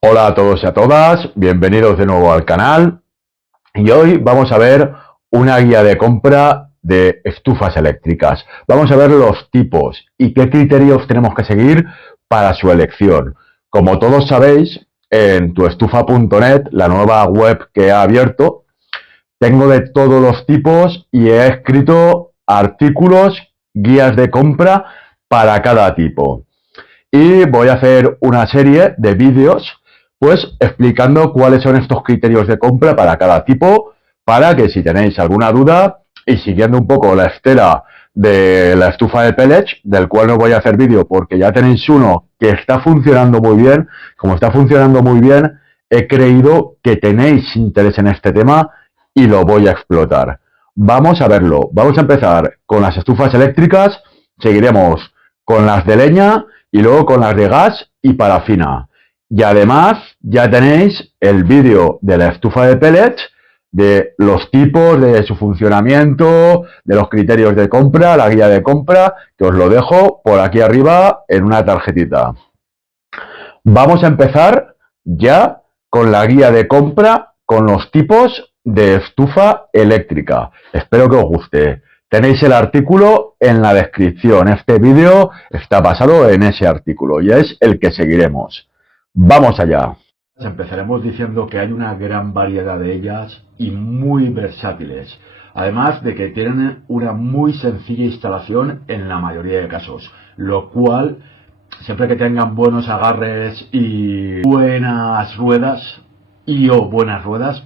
Hola a todos y a todas, bienvenidos de nuevo al canal y hoy vamos a ver una guía de compra de estufas eléctricas. Vamos a ver los tipos y qué criterios tenemos que seguir para su elección. Como todos sabéis, en tuestufa.net, la nueva web que he abierto, tengo de todos los tipos y he escrito artículos, guías de compra para cada tipo. Y voy a hacer una serie de vídeos pues explicando cuáles son estos criterios de compra para cada tipo, para que si tenéis alguna duda y siguiendo un poco la estela de la estufa de pellets, del cual no voy a hacer vídeo porque ya tenéis uno que está funcionando muy bien. Como está funcionando muy bien, he creído que tenéis interés en este tema y lo voy a explotar. Vamos a verlo. Vamos a empezar con las estufas eléctricas, seguiremos con las de leña y luego con las de gas y parafina. Y además ya tenéis el vídeo de la estufa de pellets, de los tipos, de su funcionamiento, de los criterios de compra, la guía de compra, que os lo dejo por aquí arriba en una tarjetita. Vamos a empezar ya con la guía de compra con los tipos de estufa eléctrica. Espero que os guste. Tenéis el artículo en la descripción. Este vídeo está basado en ese artículo y es el que seguiremos. Vamos allá. Empezaremos diciendo que hay una gran variedad de ellas y muy versátiles. Además de que tienen una muy sencilla instalación en la mayoría de casos, lo cual, siempre que tengan buenos agarres y buenas ruedas,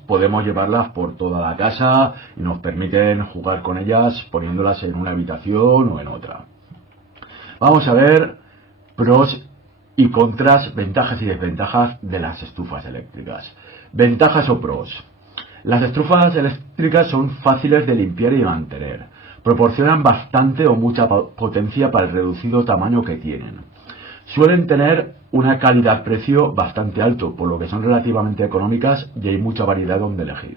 podemos llevarlas por toda la casa y nos permiten jugar con ellas poniéndolas en una habitación o en otra. Vamos a ver pros y contras, ventajas y desventajas de las estufas eléctricas. Ventajas o pros. Las estufas eléctricas son fáciles de limpiar y mantener. Proporcionan bastante o mucha potencia para el reducido tamaño que tienen. Suelen tener una calidad-precio bastante alto, por lo que son relativamente económicas y hay mucha variedad donde elegir.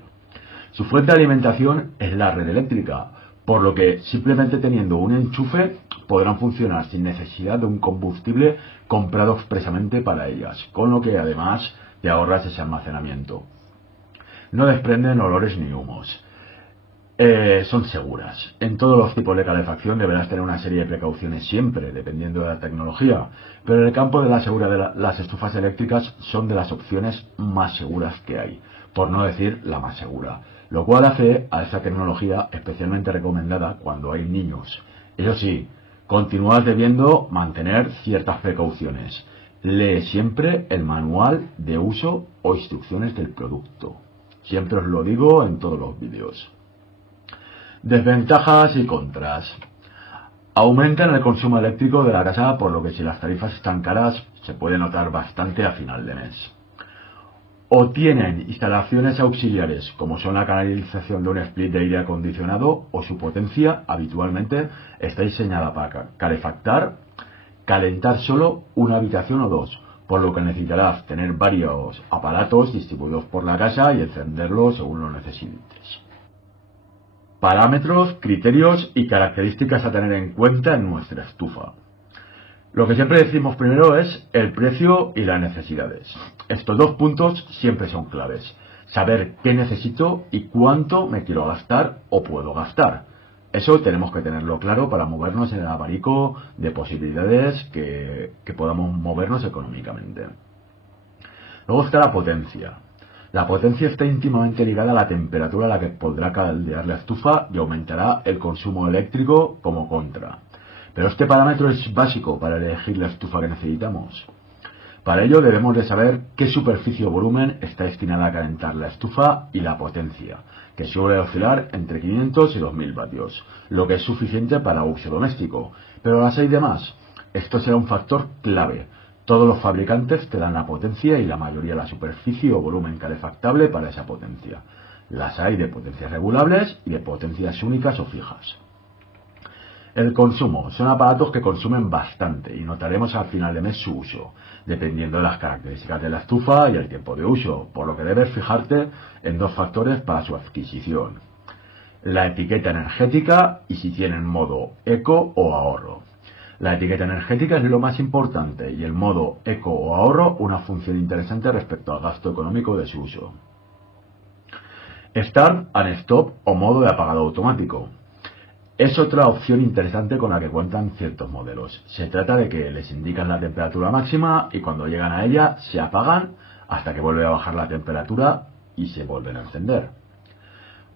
Su fuente de alimentación es la red eléctrica, por lo que simplemente teniendo un enchufe podrán funcionar sin necesidad de un combustible comprado expresamente para ellas, con lo que además te ahorras ese almacenamiento. No desprenden olores ni humos. Son seguras. En todos los tipos de calefacción deberás tener una serie de precauciones siempre, dependiendo de la tecnología, pero en el campo de la seguridad las estufas eléctricas son de las opciones más seguras que hay, por no decir la más segura, lo cual hace a esta tecnología especialmente recomendada cuando hay niños. Eso sí, continúas debiendo mantener ciertas precauciones. Lee siempre el manual de uso o instrucciones del producto. Siempre os lo digo en todos los vídeos. Desventajas y contras. Aumentan el consumo eléctrico de la casa, por lo que si las tarifas están caras se puede notar bastante a final de mes. O tienen instalaciones auxiliares, como son la canalización de un split de aire acondicionado o su potencia habitualmente está diseñada para calefactar, calentar solo una habitación o dos, por lo que necesitarás tener varios aparatos distribuidos por la casa y encenderlos según lo necesites. Parámetros, criterios y características a tener en cuenta en nuestra estufa. Lo que siempre decimos primero es el precio y las necesidades. Estos dos puntos siempre son claves. Saber qué necesito y cuánto me quiero gastar o puedo gastar. Eso tenemos que tenerlo claro para movernos en el abanico de posibilidades que podamos movernos económicamente. Luego está la potencia. La potencia está íntimamente ligada a la temperatura a la que podrá caldear la estufa y aumentará el consumo eléctrico como contra. Pero este parámetro es básico para elegir la estufa que necesitamos. Para ello debemos de saber qué superficie o volumen está destinada a calentar la estufa y la potencia, que suele oscilar entre 500 y 2000 vatios, lo que es suficiente para uso doméstico. Pero las hay de más. Esto será un factor clave. Todos los fabricantes te dan la potencia y la mayoría la superficie o volumen calefactable para esa potencia. Las hay de potencias regulables y de potencias únicas o fijas. El consumo. Son aparatos que consumen bastante y notaremos al final de mes su uso, dependiendo de las características de la estufa y el tiempo de uso, por lo que debes fijarte en dos factores para su adquisición: la etiqueta energética y si tienen modo eco o ahorro. La etiqueta energética es lo más importante y el modo eco o ahorro una función interesante respecto al gasto económico de su uso. Start and Stop o modo de apagado automático. Es otra opción interesante con la que cuentan ciertos modelos. Se trata de que les indican la temperatura máxima y cuando llegan a ella se apagan hasta que vuelve a bajar la temperatura y se vuelven a encender.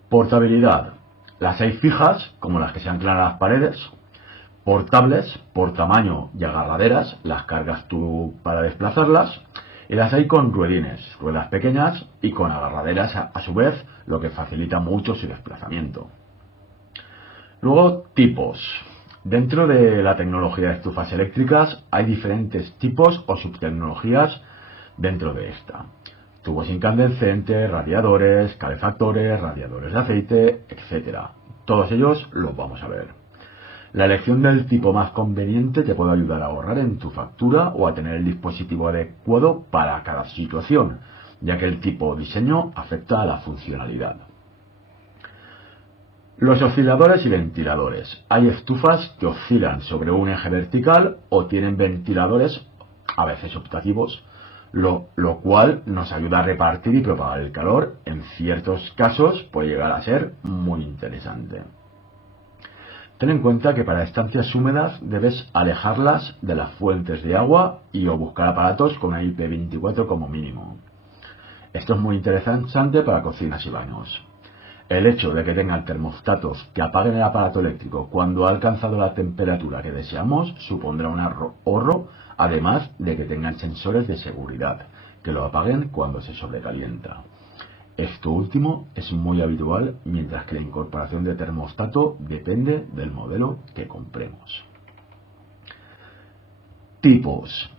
Portabilidad. Las hay fijas, como las que se anclan a las paredes. Portables, por tamaño y agarraderas, las cargas tú para desplazarlas. Y las hay con ruedines, ruedas pequeñas y con agarraderas a su vez, lo que facilita mucho su desplazamiento. Luego, tipos. Dentro de la tecnología de estufas eléctricas hay diferentes tipos o subtecnologías dentro de esta. Tubos incandescentes, radiadores, calefactores, radiadores de aceite, etc. Todos ellos los vamos a ver. La elección del tipo más conveniente te puede ayudar a ahorrar en tu factura o a tener el dispositivo adecuado para cada situación, ya que el tipo o diseño afecta a la funcionalidad. Los osciladores y ventiladores. Hay estufas que oscilan sobre un eje vertical o tienen ventiladores, a veces optativos, lo cual nos ayuda a repartir y propagar el calor. En ciertos casos puede llegar a ser muy interesante. Ten en cuenta que para estancias húmedas debes alejarlas de las fuentes de agua y o buscar aparatos con una IP24 como mínimo. Esto es muy interesante para cocinas y baños. El hecho de que tengan termostatos que apaguen el aparato eléctrico cuando ha alcanzado la temperatura que deseamos supondrá un ahorro, además de que tengan sensores de seguridad que lo apaguen cuando se sobrecalienta. Esto último es muy habitual, mientras que la incorporación de termostato depende del modelo que compremos. Tipos.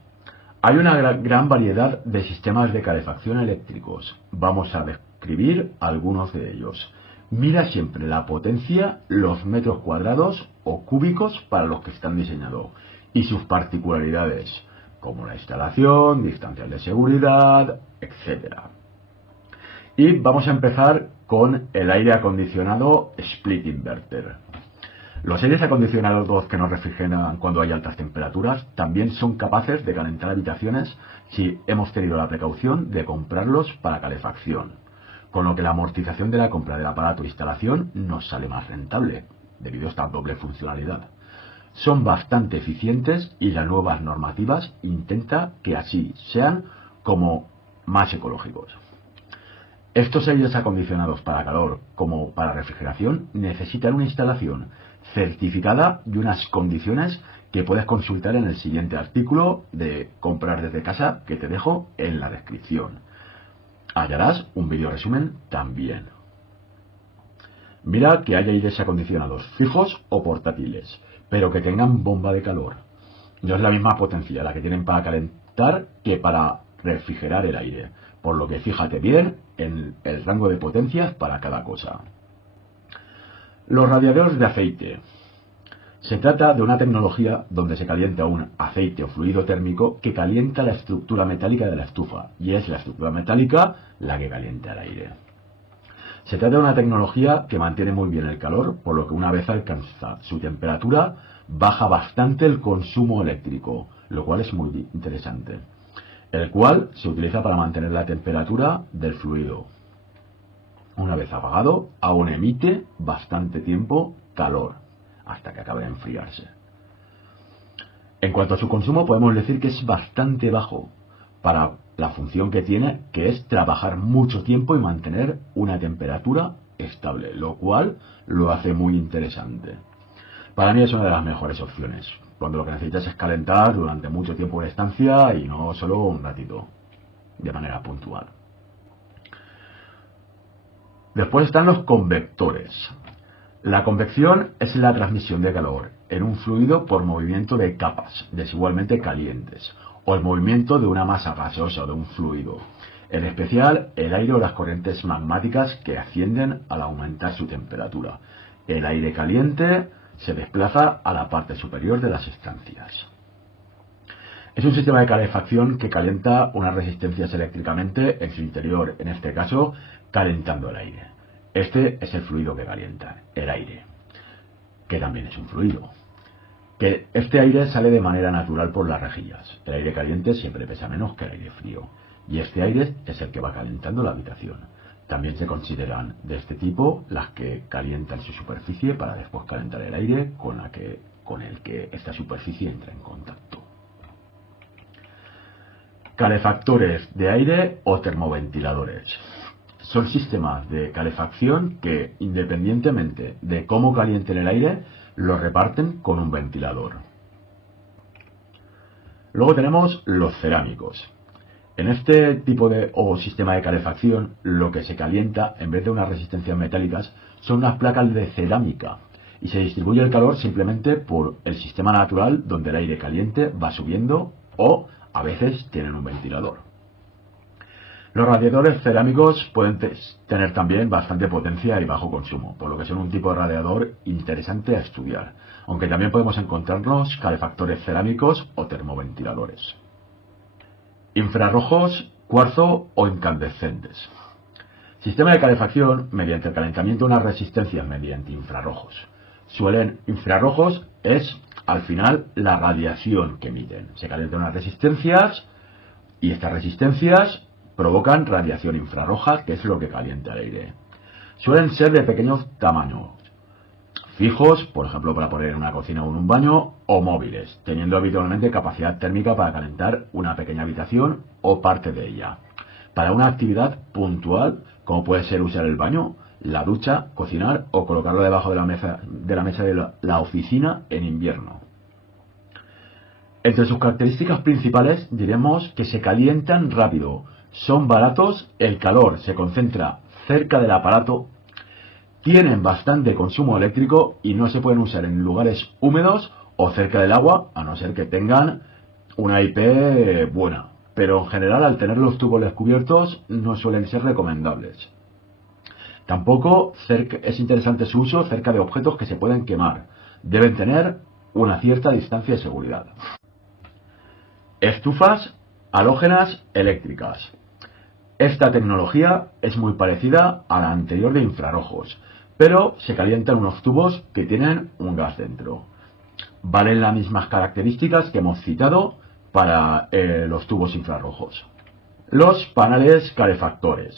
Hay una gran variedad de sistemas de calefacción eléctricos. Vamos a describir algunos de ellos. Mira siempre la potencia, los metros cuadrados o cúbicos para los que están diseñados y sus particularidades, como la instalación, distancias de seguridad, etc. Y vamos a empezar con el aire acondicionado split inverter. Los aires acondicionados que nos refrigeran cuando hay altas temperaturas también son capaces de calentar habitaciones si hemos tenido la precaución de comprarlos para calefacción, con lo que la amortización de la compra del aparato de instalación nos sale más rentable, debido a esta doble funcionalidad. Son bastante eficientes y las nuevas normativas intentan que así sean como más ecológicos. Estos aires acondicionados para calor como para refrigeración necesitan una instalación certificada y unas condiciones que puedes consultar en el siguiente artículo de comprar desde casa que te dejo en la descripción. Hallarás un vídeo resumen también. Mira que hay aires acondicionados fijos o portátiles, pero que tengan bomba de calor. No es la misma potencia la que tienen para calentar que para refrigerar el aire, por lo que fíjate bien en el rango de potencias para cada cosa. Los radiadores de aceite. Se trata de una tecnología donde se calienta un aceite o fluido térmico que calienta la estructura metálica de la estufa, y es la estructura metálica la que calienta el aire. Se trata de una tecnología que mantiene muy bien el calor, por lo que una vez alcanza su temperatura, baja bastante el consumo eléctrico, lo cual es muy interesante, el cual se utiliza para mantener la temperatura del fluido. Una vez apagado, aún emite bastante tiempo calor, hasta que acabe de enfriarse. En cuanto a su consumo, podemos decir que es bastante bajo para la función que tiene, que es trabajar mucho tiempo y mantener una temperatura estable, lo cual lo hace muy interesante. Para mí es una de las mejores opciones, cuando lo que necesitas es calentar durante mucho tiempo de estancia y no solo un ratito, de manera puntual. Después están los convectores. La convección es la transmisión de calor en un fluido por movimiento de capas desigualmente calientes o el movimiento de una masa gaseosa o de un fluido, en especial el aire o las corrientes magmáticas que ascienden al aumentar su temperatura. El aire caliente se desplaza a la parte superior de las estancias. Es un sistema de calefacción que calienta unas resistencias eléctricamente en su interior, en este caso calentando el aire. Este es el fluido que calienta, el aire, que también es un fluido. que este aire sale de manera natural por las rejillas. El aire caliente siempre pesa menos que el aire frío, y este aire es el que va calentando la habitación. También se consideran de este tipo las que calientan su superficie para después calentar el aire con el que esta superficie entra en contacto. Calefactores de aire o termoventiladores. Son sistemas de calefacción que, independientemente de cómo calienten el aire, lo reparten con un ventilador. Luego tenemos los cerámicos. En este tipo de sistema de calefacción, lo que se calienta, en vez de unas resistencias metálicas, son unas placas de cerámica, y se distribuye el calor simplemente por el sistema natural donde el aire caliente va subiendo, o a veces tienen un ventilador. Los radiadores cerámicos pueden tener también bastante potencia y bajo consumo, por lo que son un tipo de radiador interesante a estudiar, aunque también podemos encontrarnos calefactores cerámicos o termoventiladores. Infrarrojos, cuarzo o incandescentes. Sistema de calefacción mediante el calentamiento de unas resistencias mediante infrarrojos. Infrarrojos es, al final, la radiación que emiten. Se calientan unas resistencias y estas resistencias provocan radiación infrarroja, que es lo que calienta el aire. Suelen ser de pequeños tamaños, fijos, por ejemplo para poner en una cocina o en un baño, o móviles, teniendo habitualmente capacidad térmica para calentar una pequeña habitación o parte de ella. Para una actividad puntual, como puede ser usar el baño, la ducha, cocinar o colocarlo debajo de la mesa de la oficina en invierno. Entre sus características principales diremos que se calientan rápido, son baratos, el calor se concentra cerca del aparato, tienen bastante consumo eléctrico y no se pueden usar en lugares húmedos o cerca del agua, a no ser que tengan una IP buena. Pero en general, al tener los tubos descubiertos, no suelen ser recomendables. Tampoco es interesante su uso cerca de objetos que se pueden quemar. Deben tener una cierta distancia de seguridad. Estufas halógenas eléctricas. Esta tecnología es muy parecida a la anterior de infrarrojos, pero se calientan unos tubos que tienen un gas dentro. Valen las mismas características que hemos citado para los tubos infrarrojos. Los paneles calefactores.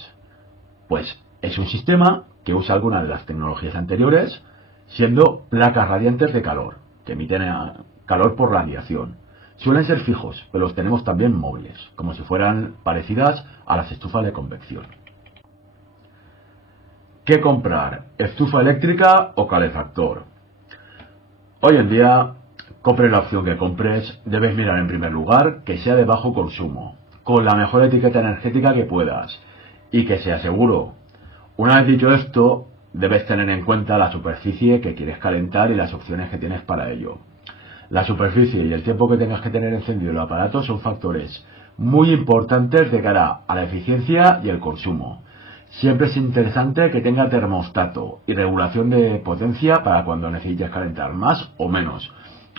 Pues es un sistema que usa algunas de las tecnologías anteriores, siendo placas radiantes de calor, que emiten calor por radiación. Suelen ser fijos, pero los tenemos también móviles, como si fueran parecidas a las estufas de convección. ¿Qué comprar? ¿Estufa eléctrica o calefactor? Hoy en día, compres la opción que compres, debes mirar en primer lugar que sea de bajo consumo, con la mejor etiqueta energética que puedas, y que sea seguro. Una vez dicho esto, debes tener en cuenta la superficie que quieres calentar y las opciones que tienes para ello. La superficie y el tiempo que tengas que tener encendido el aparato son factores muy importantes de cara a la eficiencia y el consumo. Siempre es interesante que tenga termostato y regulación de potencia para cuando necesites calentar más o menos,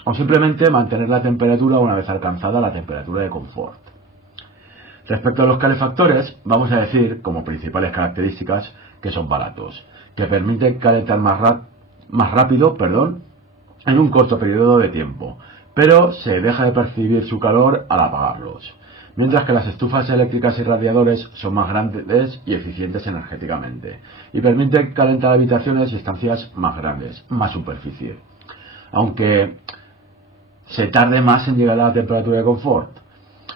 o simplemente mantener la temperatura una vez alcanzada la temperatura de confort. Respecto a los calefactores, vamos a decir como principales características que son baratos, que permiten calentar más rápido, en un corto periodo de tiempo, pero se deja de percibir su calor al apagarlos, mientras que las estufas eléctricas y radiadores son más grandes y eficientes energéticamente, y permiten calentar habitaciones y estancias más grandes, más superficie, aunque se tarde más en llegar a la temperatura de confort.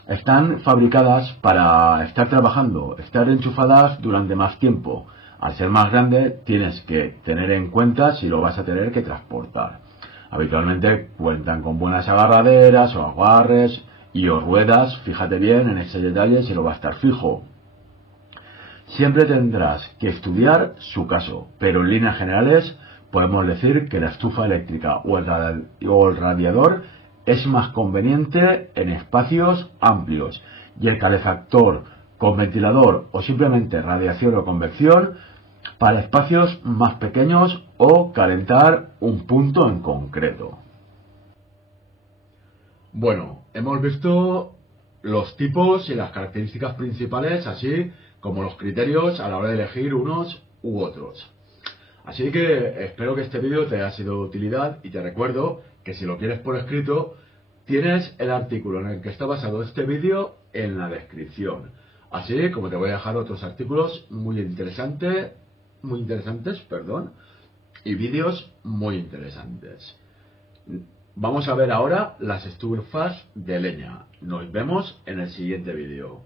Están fabricadas para estar trabajando, estar enchufadas durante más tiempo. Al ser más grande, tienes que tener en cuenta si lo vas a tener que transportar. Habitualmente cuentan con buenas agarraderas o agarres y o ruedas, fíjate bien en ese detalle si lo va a estar fijo. Siempre tendrás que estudiar su caso, pero en líneas generales podemos decir que la estufa eléctrica o el radiador es más conveniente en espacios amplios y el calefactor con ventilador o simplemente radiación o convección para espacios más pequeños o calentar un punto en concreto. Bueno, hemos visto los tipos y las características principales, así como los criterios a la hora de elegir unos u otros. Así que espero que este vídeo te haya sido de utilidad y te recuerdo que si lo quieres por escrito, tienes el artículo en el que está basado este vídeo en la descripción. Así como te voy a dejar otros artículos muy interesantes, y vídeos muy interesantes. Vamos a ver ahora las estufas de leña. Nos vemos en el siguiente vídeo.